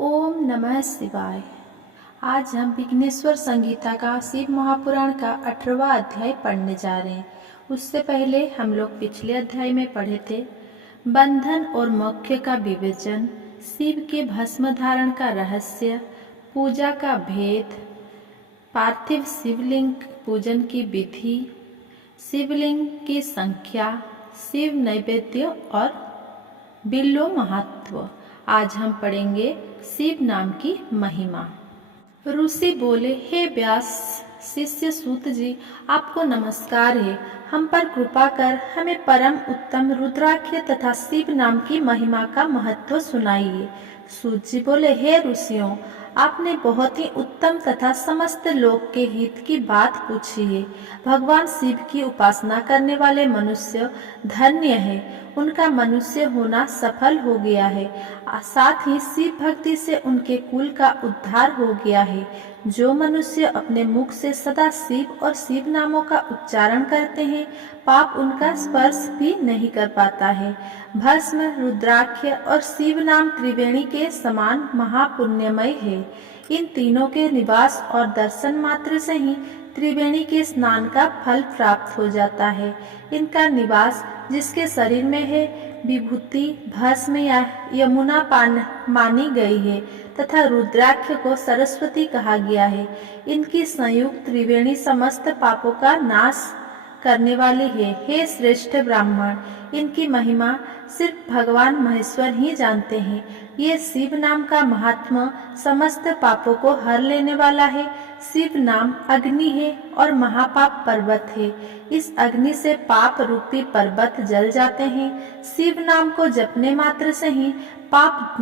ओम नमः शिवाय। आज हम विघ्नेश्वर संगीता का शिव महापुराण का 18वां अध्याय पढ़ने जा रहे हैं। उससे पहले हम लोग पिछले अध्याय में पढ़े थे बंधन और मोक्ष का विवेचन, शिव के भस्म धारण का रहस्य, पूजा का भेद, पार्थिव शिवलिंग पूजन की विधि, शिवलिंग की संख्या, शिव नैवेद्य और बिल्लो महत्व। आज हम पढ़ेंगे शिव नाम की महिमा। ऋषि बोले, हे व्यास शिष्य सूत जी, आपको नमस्कार है। हम पर कृपा कर हमें परम उत्तम रुद्राक्ष तथा शिव नाम की महिमा का महत्व सुनाइए। सूत जी बोले, हे ऋषियों, आपने बहुत ही उत्तम तथा समस्त लोक के हित की बात पूछी है। भगवान शिव की उपासना करने वाले मनुष्य धन्य है, उनका मनुष्य होना सफल हो गया है। साथ ही शिव भक्ति से उनके कुल का उद्धार हो गया है। जो मनुष्य अपने मुख से सदा शिव और शिव नामों का उच्चारण करते हैं, पाप उनका स्पर्श भी नहीं कर पाता है। भस्म, रुद्राक्ष और शिव नाम त्रिवेणी के समान महापुण्यमय है। इन तीनों के निवास और दर्शन मात्र से ही त्रिवेणी के स्नान का फल प्राप्त हो जाता है। इनका निवास जिसके शरीर में है, विभूति भस्म या यमुना पान मानी गई है तथा रुद्राक्ष को सरस्वती कहा गया है। इनकी संयुक्त त्रिवेणी समस्त पापों का नाश करने वाली है। हे श्रेष्ठ ब्राह्मण, इनकी महिमा सिर्फ भगवान महेश्वर ही जानते हैं। ये शिव नाम का महात्मा समस्त पापों को हर लेने वाला है। शिव नाम अग्नि है और महापाप पर्वत है। इस अग्नि से पाप रूपी पर्वत जल जाते हैं। शिव नाम को जपने मात्र से ही पाप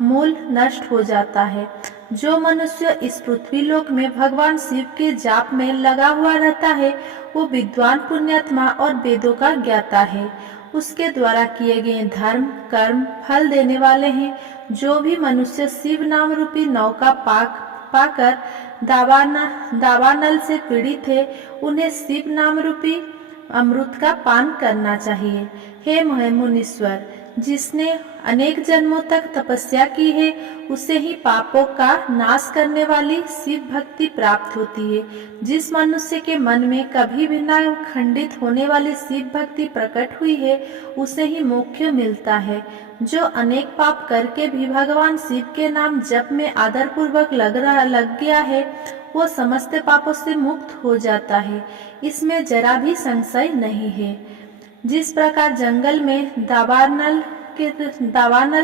मूल नष्ट हो जाता है। जो मनुष्य इस पृथ्वी लोक में भगवान शिव के जाप में लगा हुआ रहता है, वो विद्वान, पुण्यात्मा और वेदों का ज्ञाता है। उसके द्वारा किए गए धर्म कर्म फल देने वाले हैं। जो भी मनुष्य शिव नाम रूपी नौका पाकर दावानल से पीड़ित है, उन्हें शिव नाम रूपी अमृत का पान करना चाहिए। हे मुनीश्वर, जिसने अनेक जन्मों तक तपस्या की है, उसे ही पापों का नाश करने वाली शिव भक्ति प्राप्त होती है। जिस मनुष्य के मन में कभी भी न खंडित होने वाली शिव भक्ति प्रकट हुई है, उसे ही मोक्ष मिलता है। जो अनेक पाप करके भी भगवान शिव के नाम जप में आदर पूर्वक लग गया है, वो समस्त पापों से मुक्त हो जाता है। इसमें जरा भी संशय नहीं है। जिस प्रकार जंगल में दावानल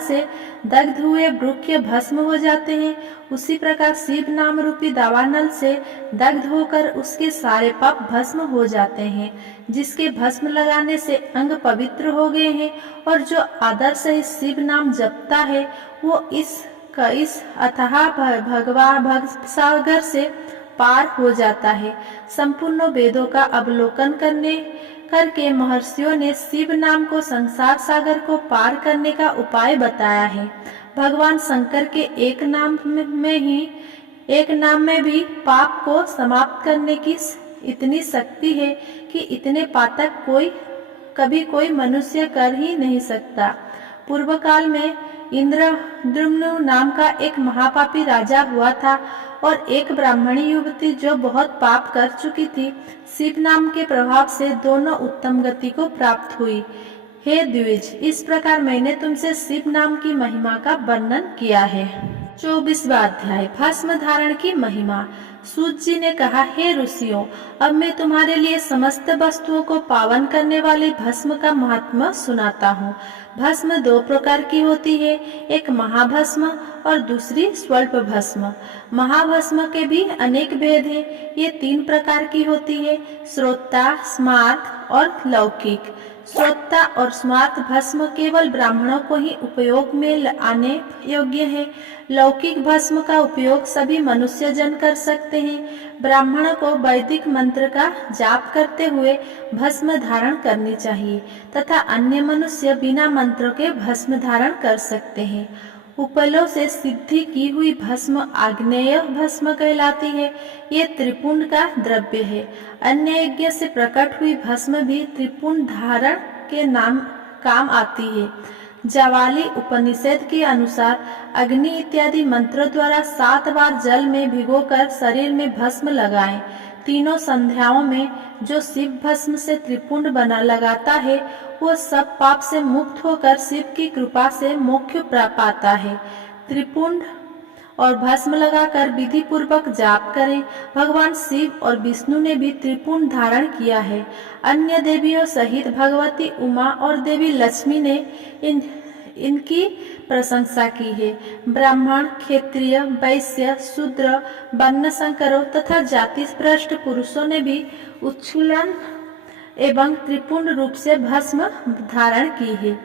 से दग्ध हुए वृक्ष भस्म हो जाते हैं, उसी प्रकार शिव नाम रूपी दावानल से दग्ध होकर उसके सारे पाप भस्म हो जाते हैं। जिसके भस्म लगाने से अंग पवित्र हो गए हैं और जो आदर से शिव नाम जपता है, वो इस अथाह भव सागर से पार हो जाता है। संपूर्ण वेदों का अवलोकन करके महर्षियों ने शिव नाम को संसार सागर को पार करने का उपाय बताया है। भगवान शंकर के एक नाम में भी पाप को समाप्त करने की इतनी शक्ति है कि इतने पातक कभी कोई मनुष्य कर ही नहीं सकता। पूर्व काल में इंद्रद्युम्न नाम का एक महापापी राजा हुआ था और एक ब्राह्मणी युवती जो बहुत पाप कर चुकी थी, शिव नाम के प्रभाव से दोनों उत्तम गति को प्राप्त हुई। हे द्विज, इस प्रकार मैंने तुमसे शिव नाम की महिमा का वर्णन किया है। 24वां अध्याय, भस्म धारण की महिमा। सूत जी ने कहा, हे ऋषियों, अब मैं तुम्हारे लिए समस्त वस्तुओं को पावन करने वाले भस्म का महात्मा सुनाता हूँ। भस्म दो प्रकार की होती है, एक महाभस्म और दूसरी स्वल्प भस्म। महाभस्म के भी अनेक भेद हैं। ये 3 प्रकार की होती है, श्रोता, स्मार्त और लौकिक। श्रोता और स्मार्त भस्म केवल ब्राह्मणों को ही उपयोग में आने योग्य है। लौकिक भस्म का उपयोग सभी मनुष्य जन कर सकते हैं। ब्राह्मण को वैदिक मंत्र का जाप करते हुए भस्म धारण करनी चाहिए तथा अन्य मनुष्य बिना मंत्रों के भस्म धारण कर सकते हैं। उपलों से सिद्धि की हुई भस्म आग्नेय भस्म कहलाती है। ये त्रिपुंड का द्रव्य है। अन्य यज्ञ से प्रकट हुई भस्म भी त्रिपुंड धारण के काम आती है। जावाली उपनिषद के अनुसार अग्नि इत्यादि मंत्रों द्वारा 7 बार जल में भिगोकर शरीर में भस्म लगाएं। तीनों संध्याओं में जो शिव भस्म से त्रिपुंड बना लगाता है वो सब पाप से मुक्त होकर शिव की कृपा से मोक्ष प्राप्त पाता है। त्रिपुंड और भस्म लगाकर विधि पूर्वक जाप करें। भगवान शिव और विष्णु ने भी त्रिपुंड धारण किया है। अन्य देवियों सहित भगवती उमा और देवी लक्ष्मी ने इनकी प्रशंसा की है। ब्राह्मण, क्षत्रिय, वैश्य, शूद्र, वर्ण संकरों तथा जाति भ्रष्ट पुरुषों ने भी उच्छूलन एवं त्रिपुंड रूप से भस्म धारण की है।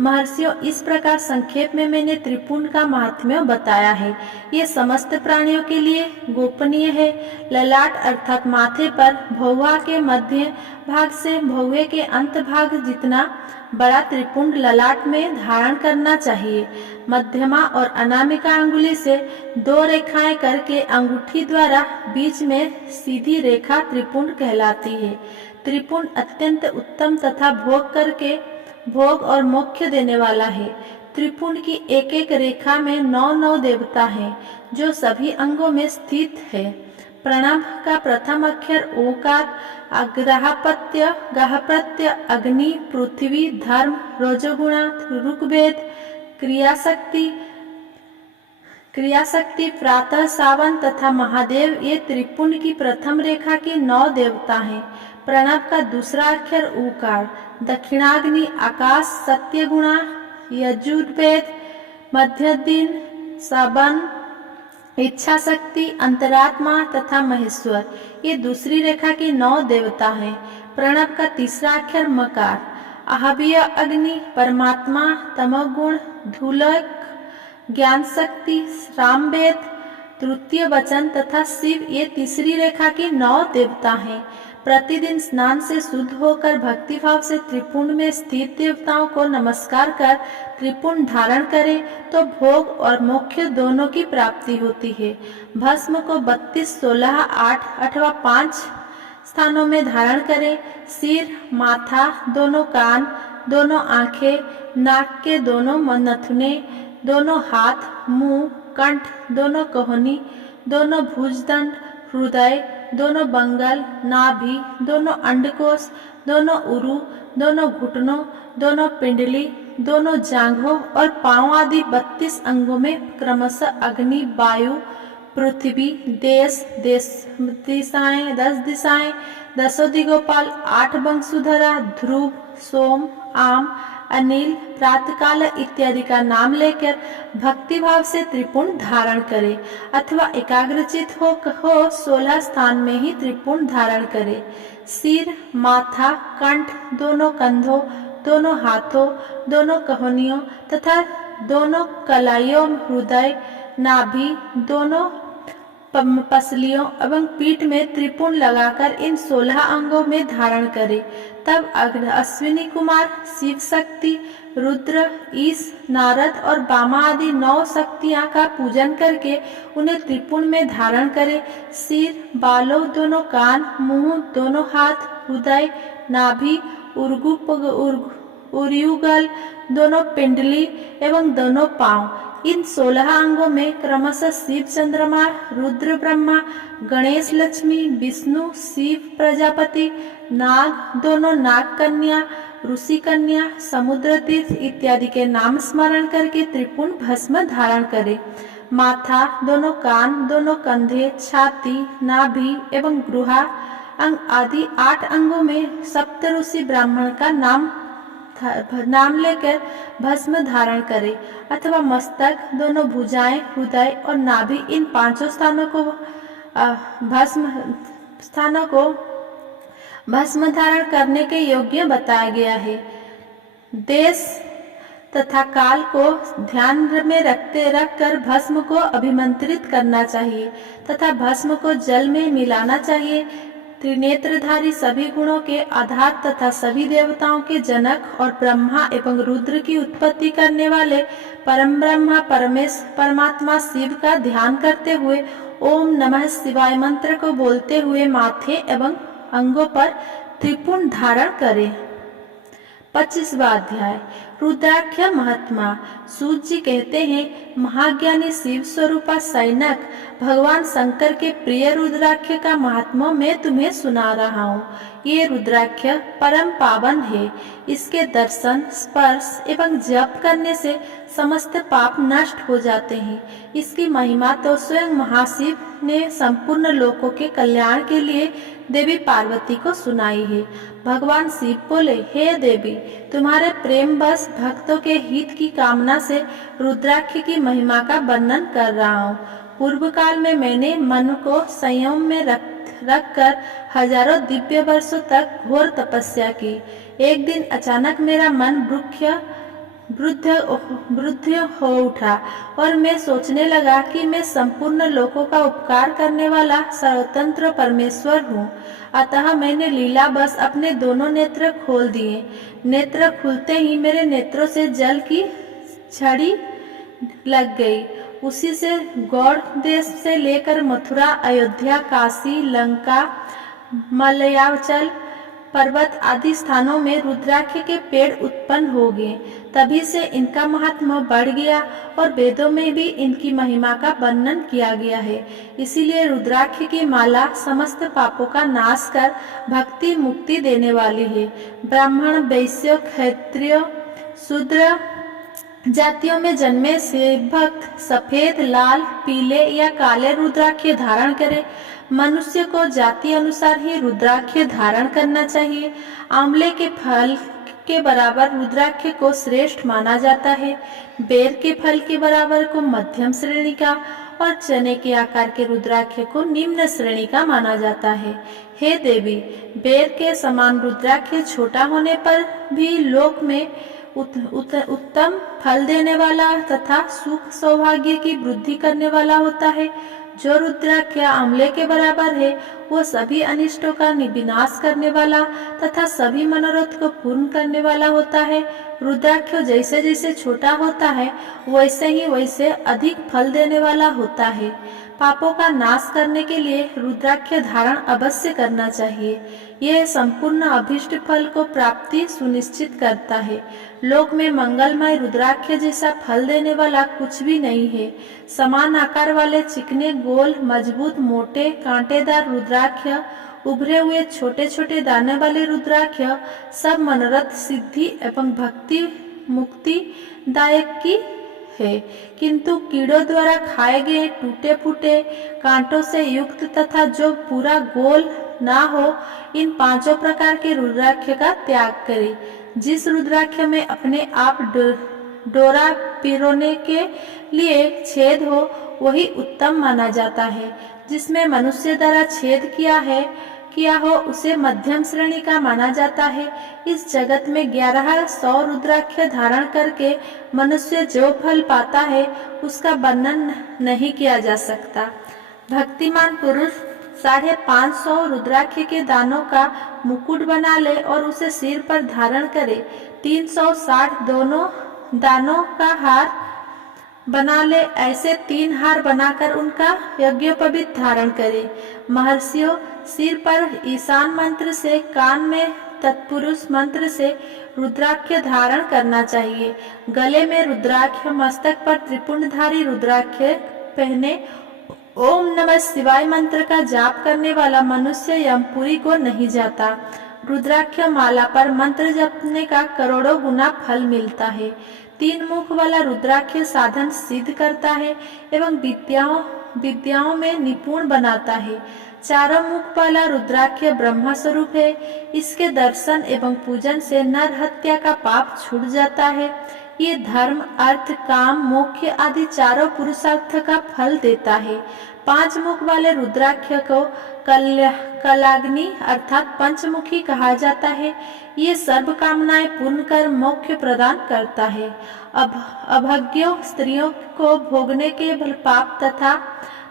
महर्षियों, इस प्रकार संक्षेप में मैंने त्रिपुंड का महात्म्य बताया है। ये समस्त प्राणियों के लिए गोपनीय है। ललाट अर्थात माथे पर भौवा के मध्य भाग से भौवे के अंत भाग जितना बड़ा त्रिपुंड ललाट में धारण करना चाहिए। मध्यमा और अनामिका अंगुली से 2 रेखाएं करके अंगूठी द्वारा बीच में सीधी रेखा त्रिपुंड कहलाती है। त्रिपुंड अत्यंत उत्तम तथा भोग और मोक्ष देने वाला है। त्रिपुंड की एक एक रेखा में 9 देवता हैं जो सभी अंगों में स्थित है। प्रणव का प्रथम अक्षर ओकार, गाहप्रत्य, अग्नि, पृथ्वी, धर्म, रजोगुणा, ऋग्वेद, क्रियाशक्ति, प्रातः, सावन तथा महादेव ये त्रिपुंड की प्रथम रेखा की 9 देवता हैं। प्रणव का दूसरा अक्षर ऊकार, दक्षिणाग्नि, आकाश, सत्यगुणा, यजुर्वेद, मध्य दिन, सबन, इच्छा शक्ति, अंतरात्मा तथा महेश्वर ये दूसरी रेखा की 9 देवता हैं। प्रणव का तीसरा अक्षर मकार, आहवीय अग्नि, परमात्मा, तमोगुण, धूलक, ज्ञान शक्ति, सामवेद, तृतीय वचन तथा शिव ये तीसरी रेखा की 9 देवता हैं। प्रतिदिन स्नान से शुद्ध होकर भक्तिभाव से त्रिपुंड में स्थित देवताओं को नमस्कार कर त्रिपुंड धारण करें तो भोग और मोक्ष दोनों की प्राप्ति होती है। भस्म को 32, 16, 8 अथवा 5 स्थानों में धारण करें। सिर, माथा, दोनों कान, दोनों आंखें, नाक के दोनों नथुने, दोनों हाथ, मुंह, कंठ, दोनों कोहनी, दोनों भुजदंड, हृदय, दोनों बंगल, नाभि, दोनों अंडकोश, दोनों उरु, दोनों घुटनों, दोनों पिंडली, दोनों जांघों और पांव आदि 32 अंगों में क्रमशः अग्नि, वायु, पृथ्वी, देश दिशाएं, 10 दिशाएं, 10 दिगोपाल, 8 वंशुधरा, ध्रुव, सोम, आम, अनिल, प्रातकाल इत्यादि का नाम लेकर भक्तिभाव से त्रिपुंड धारण करे अथवा एकाग्रचित हो 16 स्थान में ही त्रिपुंड धारण करे। सिर, माथा, कंठ, दोनों कंधों, दोनों हाथों, दोनों कहोनियों तथा दोनों कलाइयों, हृदय, नाभि, दोनों पसलियों एवं पीठ में त्रिपुंड लगाकर इन 16 अंगों में धारण करे। तब अश्विनी कुमार, शिव शक्ति, रुद्र, ईश, नारद और बामा आदि 9 शक्तियां का पूजन करके उन्हें त्रिपुंड में धारण करे। सिर, बालों, दोनों कान, मुंह, दोनों हाथ, हृदय, नाभि, उर्युगल, दोनों पिंडली एवं दोनों पांव इन 16 अंगों में क्रमशः शिव चंद्रमा, रुद्र ब्रह्मा, गणेश लक्ष्मी, विष्णु शिव प्रजापति, नाग, दोनों नाग कन्या, ऋषि कन्या, समुद्र तीर्थ इत्यादि के नाम स्मरण करके त्रिपुंड भस्म धारण करे। माथा, दोनों कान, दोनों कंधे, छाती, नाभि एवं गुहा अंग आदि 8 अंगों में सप्त ऋषि ब्राह्मण का नाम लेकर भस्म धारण करे अथवा मस्तक, दोनों भुजाएं, हृदय और नाभि इन 5 स्थानों को भस्म धारण करने के योग्य बताया गया है। देश तथा काल को ध्यान में रखकर भस्म को अभिमंत्रित करना चाहिए तथा भस्म को जल में मिलाना चाहिए। त्रिनेत्रधारी सभी गुणों के आधार तथा सभी देवताओं के जनक और ब्रह्मा एवं रुद्र की उत्पत्ति करने वाले परम ब्रह्मा परमात्मा शिव का ध्यान करते हुए ओम नमः शिवाय मंत्र को बोलते हुए माथे एवं अंगों पर त्रिपुंड धारण करें। 25वां अध्याय रुद्राक्ष महात्मा। सूत जी कहते हैं, महाज्ञानी शिव स्वरूपा सैनक भगवान शंकर के प्रिय रुद्राक्ष का महात्मा मैं तुम्हें सुना रहा हूँ। ये रुद्राक्ष परम पावन है। इसके दर्शन, स्पर्श एवं जप करने से समस्त पाप नष्ट हो जाते हैं। इसकी महिमा तो स्वयं महाशिव ने संपूर्ण लोकों के कल्याण के लिए देवी पार्वती को सुनाई है। भगवान शिव बोले, हे देवी, तुम्हारे प्रेम बस भक्तों के हित की कामना से रुद्राक्ष की महिमा का वर्णन कर रहा हूँ। पूर्व काल में मैंने मन को संयम में रखकर हजारों दिव्य वर्षों तक घोर तपस्या की। एक दिन अचानक मेरा मन वृद्ध हो उठा और मैं सोचने लगा कि मैं संपूर्ण लोकों का उपकार करने वाला स्वतंत्र परमेश्वर हूँ। अतः मैंने लीला बस अपने दोनों नेत्र खोल दिए। नेत्र खुलते ही मेरे नेत्रों से जल की छड़ी लग गई। उसी से गौड़ देश से लेकर मथुरा, अयोध्या, काशी, लंका, मलयाचल पर्वत आदि स्थानों में रुद्राक्ष के पेड़ उत्पन्न हो गए। तभी से इनका महात्मा बढ़ गया और वेदों में भी इनकी महिमा का वर्णन किया गया है। इसीलिए रुद्राक्ष की माला समस्त पापों का नाश कर भक्ति मुक्ति देने वाली है। ब्राह्मण, वैश्य, क्षत्रिय, शूद्र जातियों में जन्मे से भक्त सफेद, लाल, पीले या काले रुद्राक्ष धारण करे। मनुष्य को जाति अनुसार ही रुद्राक्ष धारण करना चाहिए। आंवले के फल के बराबर रुद्राक्ष को श्रेष्ठ माना जाता है। बेर के फल के बराबर को मध्यम श्रेणी का और चने के आकार के रुद्राक्ष को निम्न श्रेणी का माना जाता है। हे देवी, बेर के समान रुद्राक्ष छोटा होने पर भी लोक में उत्तम फल देने वाला तथा सुख सौभाग्य की वृद्धि करने वाला होता है। जो रुद्राक्ष आंवले के बराबर है, वो सभी अनिष्टों का विनाश करने वाला तथा सभी मनोरथ को पूर्ण करने वाला होता है। रुद्राक्ष जैसे जैसे छोटा होता है, वैसे अधिक फल देने वाला होता है। पापों का नाश करने के लिए रुद्राक्ष धारण अवश्य करना चाहिए। यह संपूर्ण अभीष्ट फल को प्राप्ति सुनिश्चित करता है। लोक में मंगलमय रुद्राक्ष जैसा फल देने वाला कुछ भी नहीं है। समान आकार वाले चिकने, गोल, मजबूत, मोटे, कांटेदार रुद्राक्ष, उभरे हुए छोटे छोटे दाने वाले रुद्राक्ष सब मनोरथ सिद्धि एवं भक्ति मुक्ति दायक की है। किंतु कीड़ों द्वारा खाए गए टूटे फूटे कांटों से युक्त तथा जो पूरा गोल ना हो, इन पांचों प्रकार के रुद्राक्ष का त्याग करें। जिस रुद्राक्ष में अपने आप डोरा पिरोने के लिए छेद हो, वही उत्तम माना जाता है। जिसमें मनुष्य द्वारा छेद किया हो उसे मध्यम श्रेणी का माना जाता है। इस जगत में 1100 रुद्राक्ष धारण करके मनुष्य जो फल पाता है, उसका वर्णन नहीं किया जा सकता। भक्तिमान पुरुष 550 रुद्राक्ष के दानों का मुकुट बना ले और उसे सिर पर धारण करे। 360 दोनों दानों का हार बना ले। ऐसे 3 हार बनाकर उनका यज्ञोपवीत धारण करे। महर्षियों, सिर पर ईशान मंत्र से, कान में तत्पुरुष मंत्र से रुद्राक्ष धारण करना चाहिए। गले में रुद्राक्ष, मस्तक पर त्रिपुंडधारी रुद्राक्ष पहने ओम नमः शिवाय मंत्र का जाप करने वाला मनुष्य यमपुरी को नहीं जाता। रुद्राक्ष माला पर मंत्र जपने का करोड़ों गुना फल मिलता है। 3 मुख वाला रुद्राक्ष साधन सिद्ध करता है एवं विद्याओं में निपुण बनाता है। 4 मुख वाला रुद्राक्ष ब्रह्मा स्वरूप है। इसके दर्शन एवं पूजन से नर हत्या का पाप छूट जाता है। ये धर्म, अर्थ, काम, मोक्ष आदि 4 पुरुषार्थ का फल देता है। 5 मुख वाले रुद्राक्ष को कलाग्नि अर्थात पंचमुखी कहा जाता है। ये सर्व कामनाएं पूर्ण कर मोक्ष प्रदान करता है। अभज्ञों स्त्रियों को भोगने के पाप तथा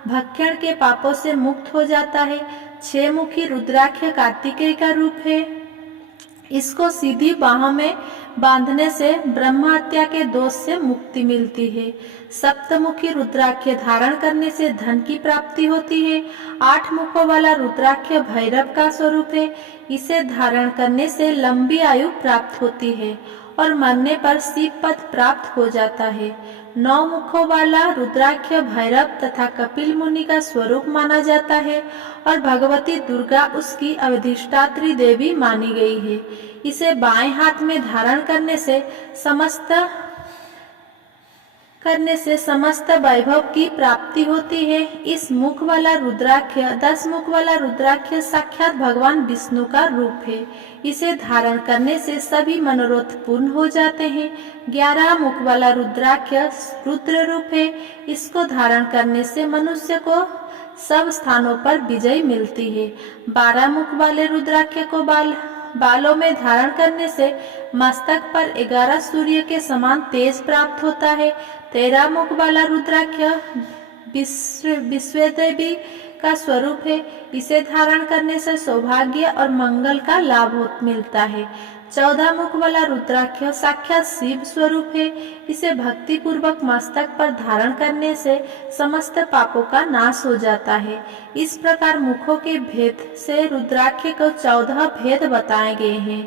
भक्षण के पापों से मुक्त हो जाता है। 6 मुखी रुद्राक्ष कार्तिकेय का रूप है। इसको सीधी बाहों में बांधने से ब्रह्म हत्या के दोष से मुक्ति मिलती है। सप्तमुखी रुद्राक्ष धारण करने से धन की प्राप्ति होती है। 8 मुखों वाला रुद्राक्ष भैरव का स्वरूप है। इसे धारण करने से लंबी आयु प्राप्त होती है और मरने पर शिव पद प्राप्त हो जाता है। 9 मुखों वाला रुद्राक्ष भैरव तथा कपिल मुनि का स्वरूप माना जाता है और भगवती दुर्गा उसकी अधिष्ठात्री देवी मानी गई है। इसे बाएं हाथ में धारण करने से समस्त वैभव की प्राप्ति होती है। इस मुख वाला रुद्राक्ष 10 मुख वाला रुद्राक्ष साक्षात भगवान विष्णु का रूप है। इसे धारण करने से सभी मनोरथ पूर्ण हो जाते हैं। 11 मुख वाला रुद्राक्ष रुद्र रूप है। इसको धारण करने से मनुष्य को सब स्थानों पर विजय मिलती है। 12 मुख वाले रुद्राक्ष को बालों में धारण करने से मस्तक पर 11 सूर्य के समान तेज प्राप्त होता है। 13 मुख वाला रुद्राक्ष विश्व देवी का स्वरूप है। इसे धारण करने से सौभाग्य और मंगल का लाभ मिलता है। 14 मुख वाला रुद्राक्ष साक्षात शिव स्वरूप है। इसे भक्ति पूर्वक मस्तक पर धारण करने से समस्त पापों का नाश हो जाता है। इस प्रकार मुखों के भेद से रुद्राक्ष को 14 भेद बताए गए हैं।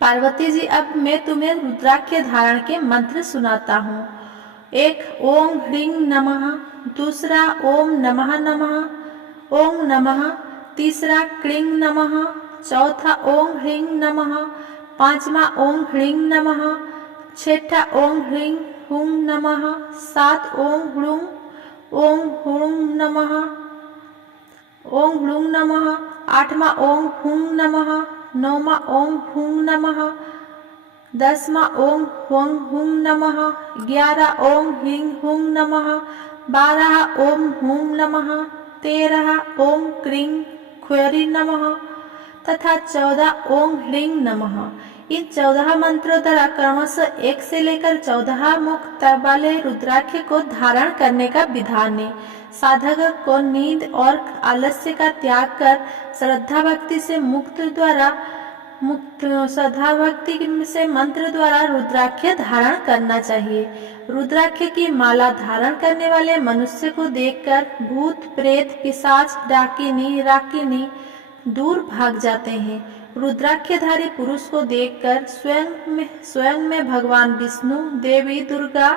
पार्वती जी अब मैं तुम्हें रुद्राक्ष धारण के मंत्र सुनाता हूँ। एक ओम ह्रीं नमः, दूसरा ओम नमः नमः ओम नमः, तीसरा क्लीं नमः, चौथा ओम ह्रीं नमः, पांचवा ओम ह्रीं नमः, छठा ओम ह्रीं हुं नमः, 7 ओम ह्लूं नमः, 8वां ओम हुं नमः, 9वां ओम हुं नमः, 10वां ओम हुं हुं नमः, 11 ओम ह्रीं हुं नमः, 12 ओम हुं नमः, 13 ओम क्लीं ख्वरी नमः तथा 14 ओम ह्रीं नमः। इन 14 मंत्रों द्वारा क्रमशः 1 से लेकर 14 मुख वाले रुद्राक्ष को धारण करने का विधान है। साधक को नींद और आलस्य का त्याग कर श्रद्धा भक्ति से मंत्र द्वारा रुद्राक्ष धारण करना चाहिए। रुद्राक्ष की माला धारण करने वाले मनुष्य को देखकर भूत प्रेत पिशाच राकिनी दूर भाग जाते हैं। रुद्राक्षधारी पुरुष को देखकर स्वयं में भगवान विष्णु, देवी दुर्गा,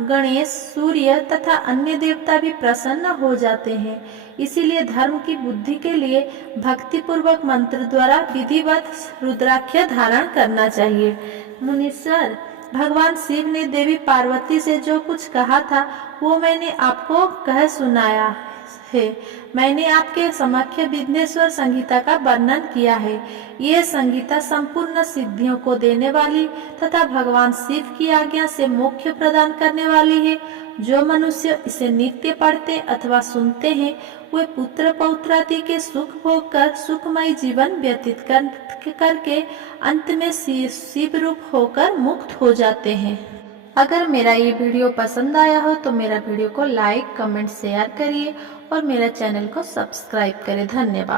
गणेश, सूर्य तथा अन्य देवता भी प्रसन्न हो जाते हैं। इसीलिए धर्म की बुद्धि के लिए भक्ति पूर्वक मंत्र द्वारा विधिवत रुद्राक्ष धारण करना चाहिए। मुनीश्वर, भगवान शिव ने देवी पार्वती से जो कुछ कहा था वो मैंने आपको कह सुनाया है। मैंने आपके समक्ष विघ्नेश्वर संहिता का वर्णन किया है। यह संहिता संपूर्ण सिद्धियों को देने वाली तथा भगवान शिव की आज्ञा से मोक्ष प्रदान करने वाली है। जो मनुष्य इसे नित्य पढ़ते अथवा सुनते हैं वे पुत्र पौत्रादि के सुख भोग कर सुखमय जीवन व्यतीत करके अंत में शिव रूप होकर मुक्त हो जाते हैं। अगर मेरा ये वीडियो पसंद आया हो तो मेरा वीडियो को लाइक, कमेंट, शेयर करिए और मेरा चैनल को सब्सक्राइब करें। धन्यवाद।